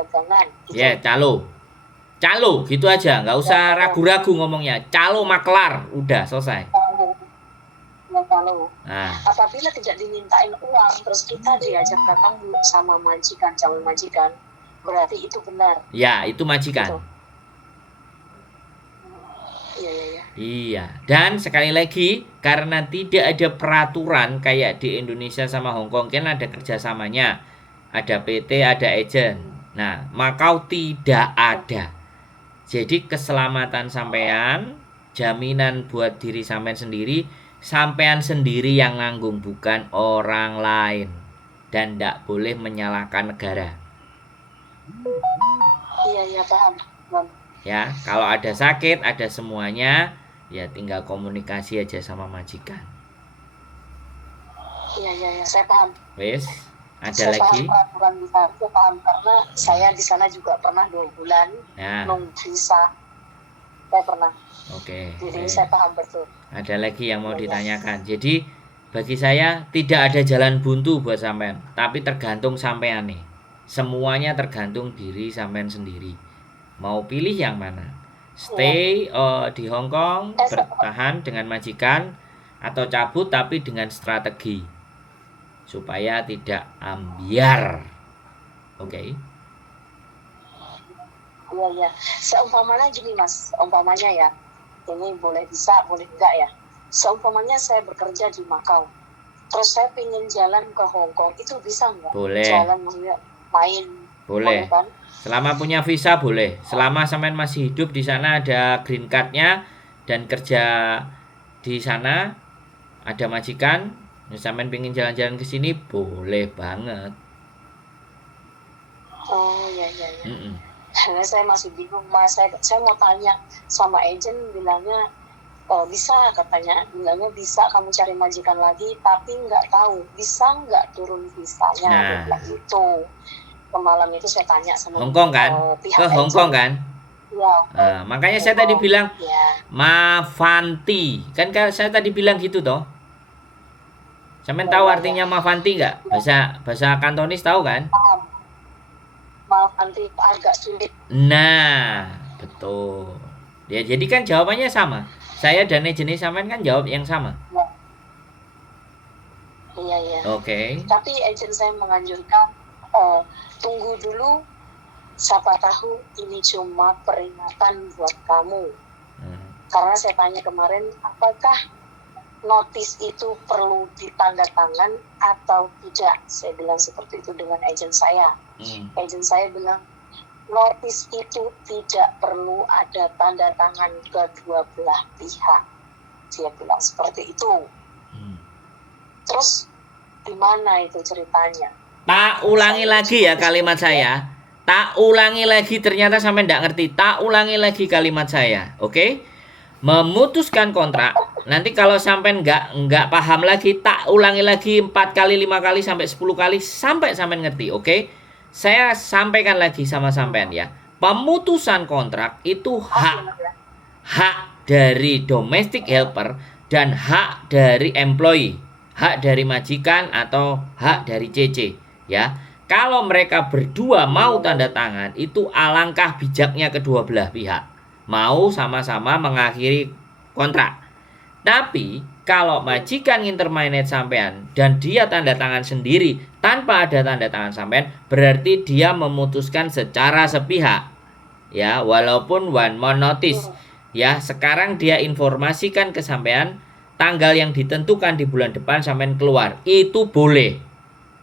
dagangan. Gitu. Ya, calo. Calo, gitu aja. Nggak usah ragu-ragu ngomongnya. Calo maklar. Udah, selesai. Kalau Nah, apabila tidak dimintain uang, terus kita diajak datang sama majikan, calon majikan, berarti itu benar. ya itu majikan. Gitu. Iya. Iya, dan sekali lagi karena tidak ada peraturan kayak di Indonesia sama Hong Kong kan ada kerjasamanya, ada PT, ada agent. Nah, Makau tidak ada. Jadi keselamatan sampean, jaminan buat diri sampean sendiri yang nanggung bukan orang lain, dan tidak boleh menyalahkan negara. Iya paham. Ya, kalau ada sakit, ada semuanya, ya tinggal komunikasi aja sama majikan. Iya, saya paham. Wes, ada Saya lagi? paham peraturan di sana, saya paham karena saya di sana juga pernah 2 bulan Ya, nunggu visa. Saya pernah. oke. Jadi saya paham betul. Ada lagi yang mau ditanyakan. Jadi bagi saya tidak ada jalan buntu buat sampean, tapi tergantung sampean nih. Semuanya tergantung diri sampean sendiri. Mau pilih yang mana? Stay di Hong Kong, bertahan dengan majikan, atau cabut tapi dengan strategi supaya tidak ambiar. Oke. Iya. Seumpamanya gini mas, umpamanya ya, ini boleh bisa, boleh enggak ya. Seumpamanya saya bekerja di Makau, terus saya pengen jalan ke Hong Kong, itu bisa nggak? Boleh. Jalan main. Boleh. Kan? Selama punya visa boleh. Selama sampean masih hidup di sana, ada green card-nya dan kerja di sana, ada majikan, sampean pengen jalan-jalan ke sini boleh banget. Oh iya. Karena saya masih bingung mas, saya mau tanya sama agent, bilangnya bisa, katanya bilangnya bisa kamu cari majikan lagi, tapi nggak tahu bisa nggak turun visanya. Nah, itu malam itu saya tanya sama Hong Kong kan, ke Hong Kong kan. Ya, makanya saya tadi bilang Mafanti kan, saya tadi bilang gitu toh. Sampean tahu artinya Mafanti nggak? Bahasa Kantonis tahu kan? Mafanti agak sulit. Nah, betul. Ya, jadi kan jawabannya sama. Saya dan jenis sampean kan jawab yang sama. Iya. Oke. Tapi agent saya menganjurkan tunggu dulu, siapa tahu ini cuma peringatan buat kamu. Karena saya tanya kemarin, apakah notis itu perlu ditandatangan atau tidak? Saya bilang seperti itu dengan agent saya. Agent saya bilang notis itu tidak perlu ada tanda tangan kedua belah pihak. Dia bilang seperti itu. Terus gimana itu ceritanya? Tak ulangi lagi ya kalimat saya. Tak ulangi lagi, ternyata sampai nggak ngerti. Tak ulangi lagi kalimat saya, oke? Memutuskan kontrak. Nanti kalau sampai nggak paham lagi, tak ulangi lagi 4 kali, 5 kali, sampai 10 kali, sampai sampai ngerti, oke? Saya sampaikan lagi sama sampean ya. Pemutusan kontrak itu hak dari domestic helper dan hak dari employee, hak dari majikan atau hak dari CC ya. Kalau mereka berdua mau tanda tangan, itu alangkah bijaknya kedua belah pihak mau sama-sama mengakhiri kontrak. Tapi kalau majikan interminate sampean dan dia tanda tangan sendiri tanpa ada tanda tangan sampean, berarti dia memutuskan secara sepihak ya, walaupun one month notice ya. Sekarang dia informasikan ke sampean tanggal yang ditentukan di bulan depan sampean keluar, itu boleh,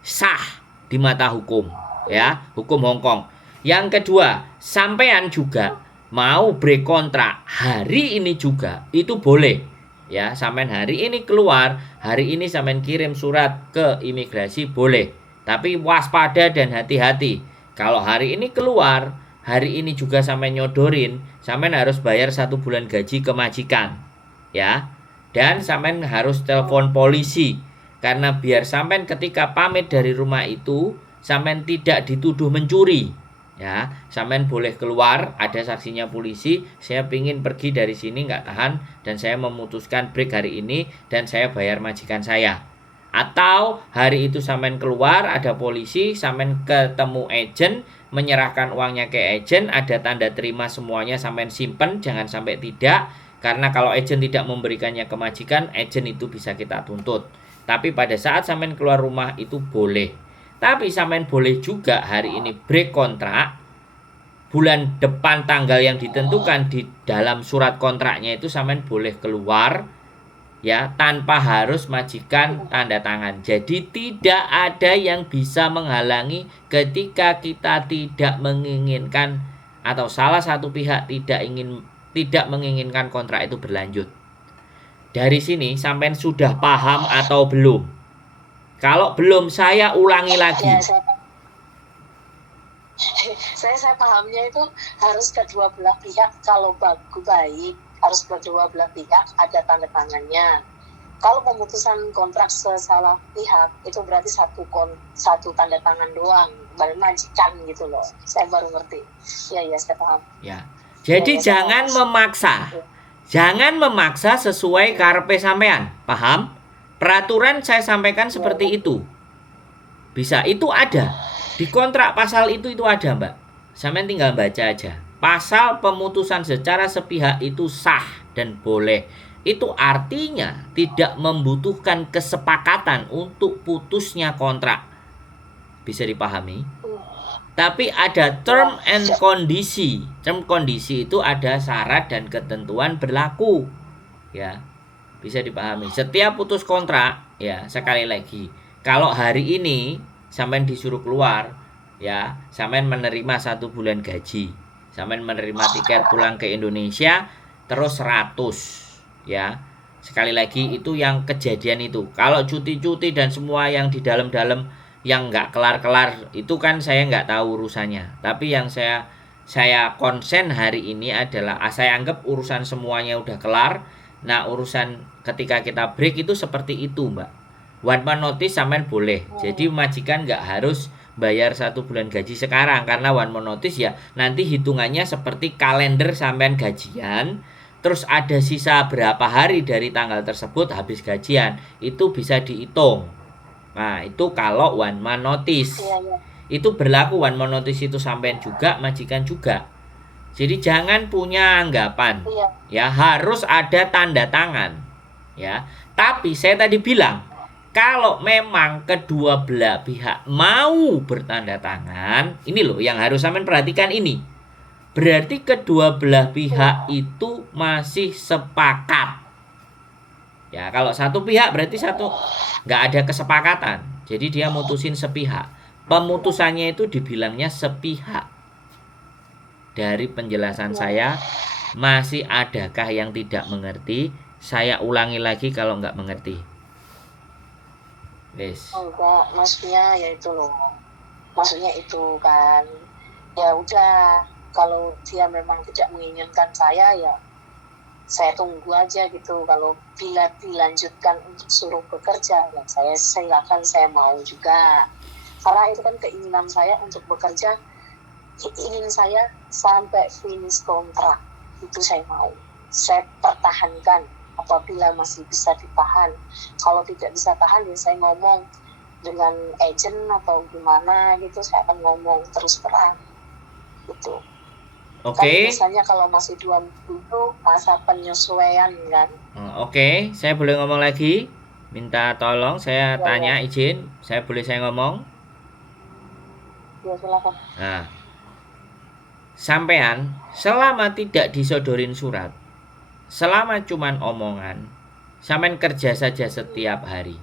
sah di mata hukum ya, hukum Hong Kong. Yang kedua, sampean juga mau break kontrak hari ini juga itu boleh ya. Sampean hari ini keluar, hari ini sampean kirim surat ke imigrasi boleh, tapi waspada dan hati-hati. Kalau hari ini keluar, hari ini juga sampean nyodorin, sampean harus bayar 1 bulan gaji ke majikan ya. Dan sampean harus telepon polisi, karena biar sampean ketika pamit dari rumah itu sampean tidak dituduh mencuri ya. Sampean boleh keluar, ada saksinya polisi, saya pingin pergi dari sini nggak tahan dan saya memutuskan break hari ini dan saya bayar majikan saya. Atau hari itu sampean keluar, ada polisi, sampean ketemu agent, menyerahkan uangnya ke agent, ada tanda terima semuanya, sampean simpen, jangan sampai tidak. Karena kalau agent tidak memberikannya ke majikan, agent itu bisa kita tuntut. Tapi pada saat sampean keluar rumah itu boleh. Tapi sampean boleh juga hari ini break kontrak, bulan depan tanggal yang ditentukan di dalam surat kontraknya itu sampean boleh keluar, ya, tanpa harus majikan tanda tangan. Jadi tidak ada yang bisa menghalangi ketika kita tidak menginginkan atau salah satu pihak tidak menginginkan kontrak itu berlanjut. Dari sini sampean sudah paham atau belum? Kalau belum, saya ulangi lagi. Ya, saya pahamnya itu harus kedua belah pihak, kalau baik harus kedua belah pihak ada tanda tangannya. Kalau pemutusan kontrak sesalah pihak itu berarti satu tanda tangan doang, baru majikan gitu loh. Saya baru ngerti. Ya saya paham. Ya. Jadi jangan memaksa. Jangan memaksa sesuai karepe sampean. Paham? Peraturan saya sampaikan seperti itu. Bisa, itu ada. Di kontrak pasal itu ada, Mbak. Sampean tinggal baca aja. Pasal pemutusan secara sepihak itu sah dan boleh. Itu artinya tidak membutuhkan kesepakatan untuk putusnya kontrak. Bisa dipahami? Tapi ada term and kondisi. Term kondisi itu ada syarat dan ketentuan berlaku. Ya. Bisa dipahami. Setiap putus kontrak, ya, sekali lagi, kalau hari ini sampean disuruh keluar, ya, sampean menerima 1 bulan gaji, sampean menerima tiket pulang ke Indonesia terus 100, ya. Sekali lagi itu yang kejadian itu. Kalau cuti-cuti dan semua yang di dalam-dalam yang nggak kelar-kelar itu kan saya nggak tahu urusannya. Tapi yang saya konsen hari ini adalah saya anggap urusan semuanya udah kelar. Nah, urusan ketika kita break itu seperti itu, Mbak. One man notice sampean boleh. Jadi majikan nggak harus bayar 1 bulan gaji sekarang, karena one man notice ya nanti hitungannya seperti kalender sampean gajian. Terus ada sisa berapa hari dari tanggal tersebut habis gajian, itu bisa dihitung. Nah, itu kalau one man notice. Itu berlaku one man notice itu sampean juga, majikan juga. Jadi jangan punya anggapan, ya, harus ada tanda tangan, ya. Tapi saya tadi bilang, kalau memang kedua belah pihak mau bertanda tangan, ini loh yang harus sampean perhatikan ini. Berarti kedua belah pihak itu masih sepakat. Ya, kalau satu pihak berarti nggak ada kesepakatan. Jadi dia mutusin sepihak. Pemutusannya itu dibilangnya sepihak. Dari penjelasan saya, masih adakah yang tidak mengerti? Saya ulangi lagi kalau nggak mengerti. Wes. Enggak, maksudnya ya itu loh. Maksudnya itu kan, ya udah, kalau dia memang tidak menginginkan saya, ya saya tunggu aja gitu. Kalau bila dilanjutkan untuk suruh bekerja, ya saya silakan, saya mau juga. Karena itu kan keinginan saya untuk bekerja, ingin saya sampai finish kontrak, itu saya mau, saya pertahankan apabila masih bisa ditahan. Kalau tidak bisa tahan, ya saya ngomong dengan agent atau gimana gitu, saya akan ngomong terus terang gitu. Oke. Kan biasanya kalau masih 2 minggu itu masa penyesuaian kan. Oke, saya boleh ngomong lagi? Minta tolong, saya tanya izin, saya ngomong? Ya silakan. Nah, sampean selama tidak disodorin surat, selama cuman omongan, sampean kerja saja setiap hari,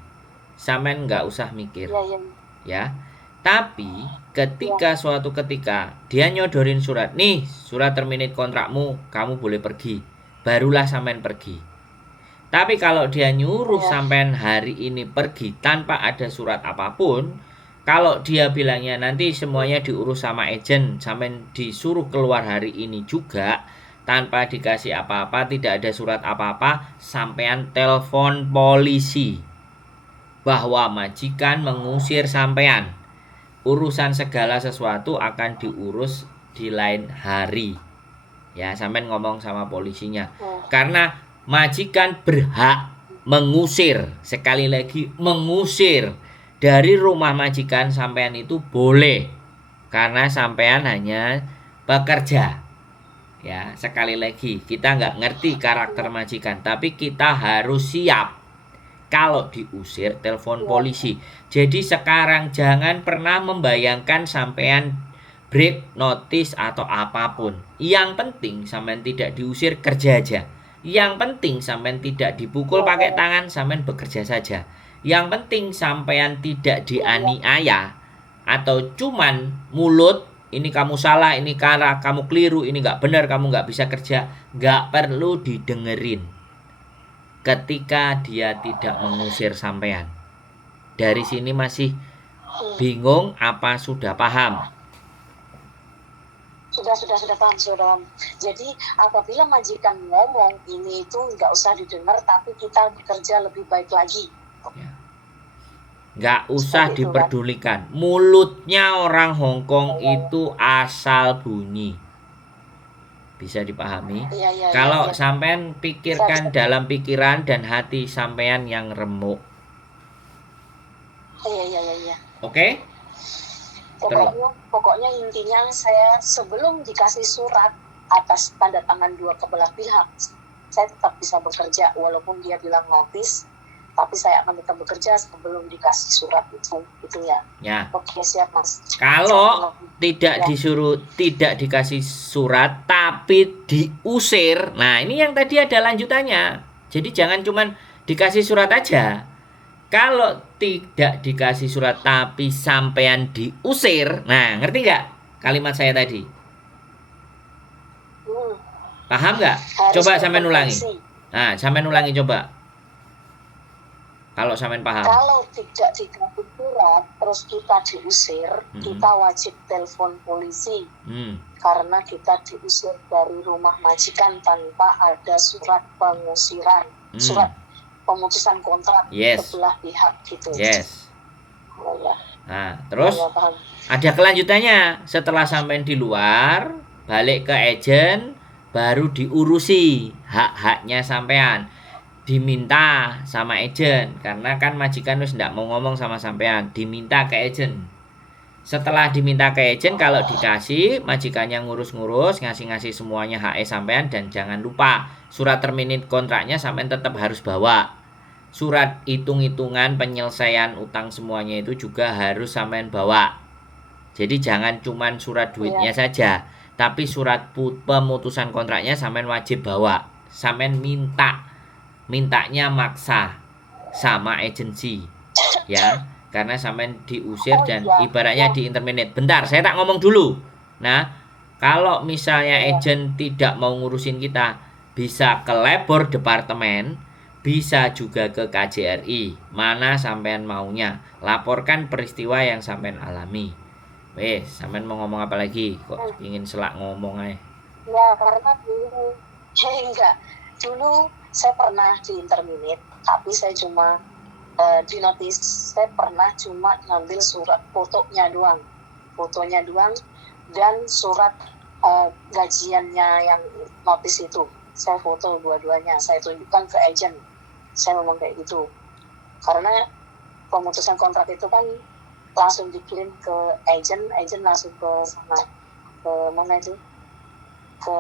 sampean nggak usah mikir, ya. Tapi ketika suatu ketika dia nyodorin surat, nih surat terminate kontrakmu, kamu boleh pergi, barulah sampean pergi. Tapi kalau dia nyuruh sampean hari ini pergi tanpa ada surat apapun, kalau dia bilangnya nanti semuanya diurus sama agent, sampean disuruh keluar hari ini juga tanpa dikasih apa-apa, tidak ada surat apa-apa, sampean telepon polisi bahwa majikan mengusir sampean. Urusan segala sesuatu akan diurus di lain hari. Ya, sampean ngomong sama polisinya. Karena majikan berhak mengusir, sekali lagi mengusir dari rumah majikan sampean itu boleh, karena sampean hanya bekerja. Ya, sekali lagi kita nggak ngerti karakter majikan, tapi kita harus siap kalau diusir telepon polisi. Jadi sekarang jangan pernah membayangkan sampean break notice atau apapun. Yang penting sampean tidak diusir, kerja aja. Yang penting sampean tidak dipukul pakai tangan, sampean bekerja saja. Yang penting sampean tidak dianiaya atau cuman mulut, ini kamu salah, ini kamu keliru, ini nggak benar, kamu nggak bisa kerja, nggak perlu didengerin. Ketika dia tidak mengusir sampean, dari sini masih bingung apa sudah paham? Sudah paham. Jadi apabila majikan ngomong ini itu nggak usah didengar, tapi kita bekerja lebih baik lagi. Ya. Nggak usah diperdulikan. Mulutnya orang Hongkong itu asal bunyi. Bisa dipahami? Kalau sampean pikirkan dalam pikiran dan hati sampean yang remuk. Iya. Oke? Pokoknya intinya saya sebelum dikasih surat atas tanda tangan dua kebelah pihak, saya tetap bisa bekerja walaupun dia bilang notis, tapi saya akan tetap bekerja sebelum dikasih surat itu ya. Oke, siap Mas. Kalau tidak dikasih surat tapi diusir, nah ini yang tadi ada lanjutannya. Jadi jangan cuman dikasih surat aja. Kalau tidak dikasih surat tapi sampean diusir, nah ngerti nggak kalimat saya tadi? Paham nggak? Coba sampean ulangi. Nah, sampean ulangi coba. Kalau sampean paham. Kalau tidak dikasih surat terus kita diusir, kita wajib telepon polisi. Karena kita diusir dari rumah majikan tanpa ada surat pengusiran, surat pemutusan kontrak sebelah pihak gitu. Nah, terus ada kelanjutannya. Setelah sampai di luar, balik ke agent, baru diurusi hak-haknya sampean. Diminta sama agent, karena kan majikan wis ndak mau ngomong sama sampean, diminta ke agent. Setelah diminta ke agent, kalau dikasih, majikannya ngurus-ngurus, ngasih-ngasih semuanya HE sampean, dan jangan lupa surat terminate kontraknya sampean tetap harus bawa. Surat hitung-hitungan penyelesaian utang semuanya itu juga harus sampean bawa. Jadi jangan cuman surat duitnya saja, tapi surat pemutusan kontraknya sampean wajib bawa. Sampean mintanya maksa sama agensi, ya. Karena sampean diusir dan ibaratnya di interminate. Bentar, saya tak ngomong dulu. Nah, kalau misalnya agent tidak mau ngurusin kita, bisa ke labor departemen, bisa juga ke KJRI. Mana sampean maunya. Laporkan peristiwa yang sampean alami. Sampean mau ngomong apa lagi? Kok ingin selak ngomong aja? Ya, karena dulu saya pernah di interminate, tapi saya cuma di notis, saya pernah cuma ngambil surat fotonya doang dan surat gajiannya yang notis itu saya foto dua-duanya, saya tunjukkan ke agent. Saya ngomong kayak gitu karena pemutusan kontrak itu kan langsung dikirim ke agent langsung ke sana, ke mana itu, ke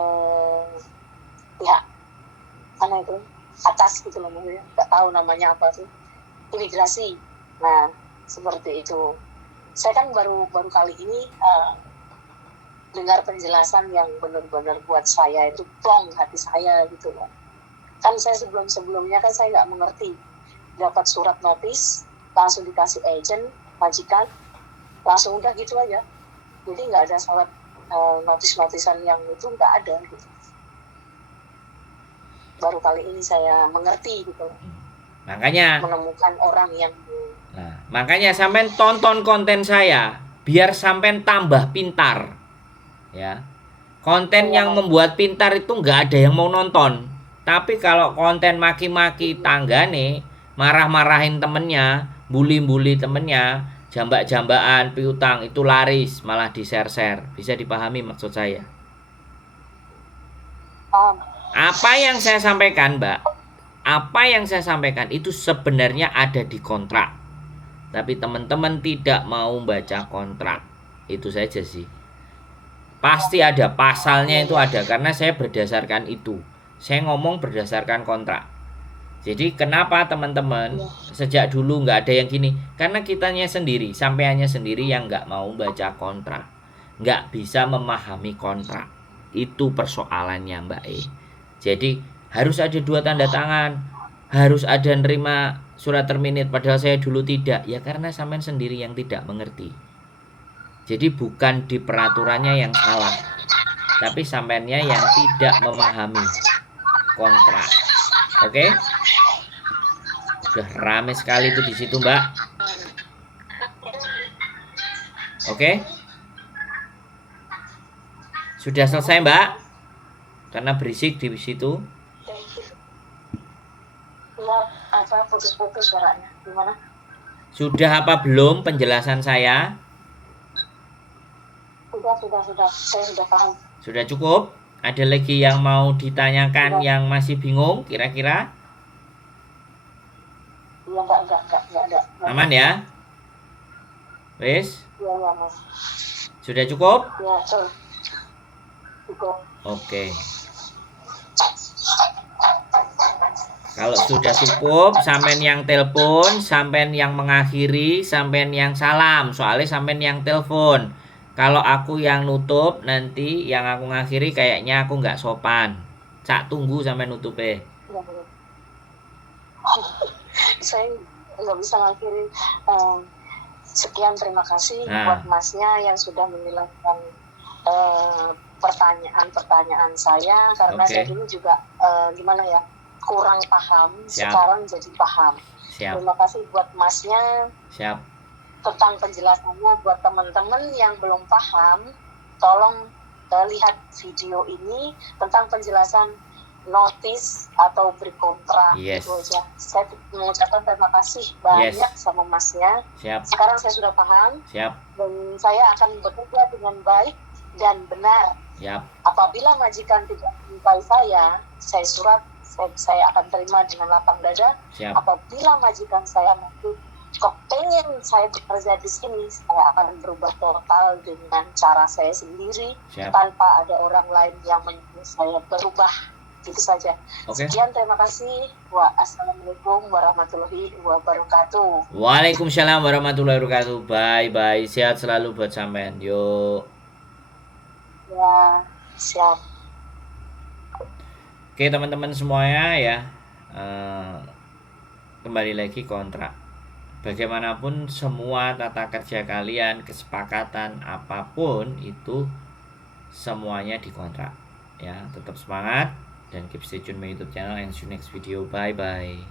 pihak mana itu atas gitu loh, nggak tahu namanya apa tuh, imigrasi. Nah seperti itu. Saya kan baru kali ini dengar penjelasan yang benar-benar buat saya itu plong hati saya gitu loh. Kan saya sebelumnya kan saya nggak mengerti, dapat surat notis langsung dikasih agent majikan langsung udah gitu aja, jadi nggak ada surat notisan yang itu nggak ada gitu. Baru kali ini saya mengerti gitu. Makanya menemukan orang yang makanya sampean tonton konten saya biar sampean tambah pintar ya. Konten yang membuat pintar itu nggak ada yang mau nonton. Tapi kalau konten maki-maki tanggane, marah-marahin temennya, bully-bully temennya, jambak-jambakan piutang, itu laris, malah di-share-share. Bisa dipahami maksud saya? Apa yang saya sampaikan, Mbak, apa yang saya sampaikan itu sebenarnya ada di kontrak. Tapi teman-teman tidak mau baca kontrak. Itu saja sih. Pasti ada pasalnya, itu ada, karena saya berdasarkan itu. Saya ngomong berdasarkan kontrak. Jadi kenapa teman-teman sejak dulu nggak ada yang gini? Karena kitanya sendiri, sampeannya sendiri yang nggak mau baca kontrak. Nggak bisa memahami kontrak. Itu persoalannya Mbak E. Jadi harus ada 2 tanda tangan, harus ada nerima surat terminate, padahal saya dulu tidak. Ya karena sampean sendiri yang tidak mengerti. Jadi bukan di peraturannya yang salah, tapi sampeannya yang tidak memahami kontrak. Oke? Udah rame sekali itu di situ, Mbak. Oke? Sudah selesai, Mbak? Karena berisik di situ. Ya, apa putus-putus suaranya? Gimana? Sudah apa belum penjelasan saya? Sudah. Saya sudah paham. Sudah cukup? Ada lagi yang mau ditanyakan yang masih bingung kira-kira? Iya, enggak ada. Aman ya? Wes? Iya, Mas. Sudah cukup? Ya, cukup. Oke. Kalau sudah cukup, sampean yang telepon, sampean yang mengakhiri, sampean yang salam. Soalnya sampean yang telepon. Kalau aku yang nutup, nanti yang aku ngakhiri kayaknya aku nggak sopan. Cak tunggu sampai nutup Saya nggak bisa ngakhiri. Sekian terima kasih buat Masnya yang sudah menjelaskan pertanyaan saya, karena saya dulu juga gimana ya, kurang paham. Sekarang jadi paham. Terima kasih buat Masnya. Tentang penjelasannya. Buat teman-teman yang belum paham, tolong lihat video ini tentang penjelasan notis atau berkontrak. Itu aja. Saya mengucapkan terima kasih banyak sama Masnya. Sekarang saya sudah paham. Dan saya akan bekerja dengan baik dan benar. Apabila majikan tidak menyukai saya surat, saya akan terima dengan lapang dada. Apabila majikan saya nanti kepengen saya bekerja di sini, saya akan berubah total dengan cara saya sendiri, tanpa ada orang lain yang menyuruh saya berubah. Itu saja. Sekian, terima kasih. Assalamualaikum warahmatullahi wabarakatuh. Waalaikumsalam warahmatullahi wabarakatuh. Bye. Sehat selalu buat sampean. Yuk. Ya, siap. Oke teman-teman semuanya ya, kembali lagi kontrak. Bagaimanapun semua tata kerja kalian, kesepakatan apapun itu semuanya dikontrak ya. Tetap semangat dan keep stay tune my YouTube channel and see you next video. Bye.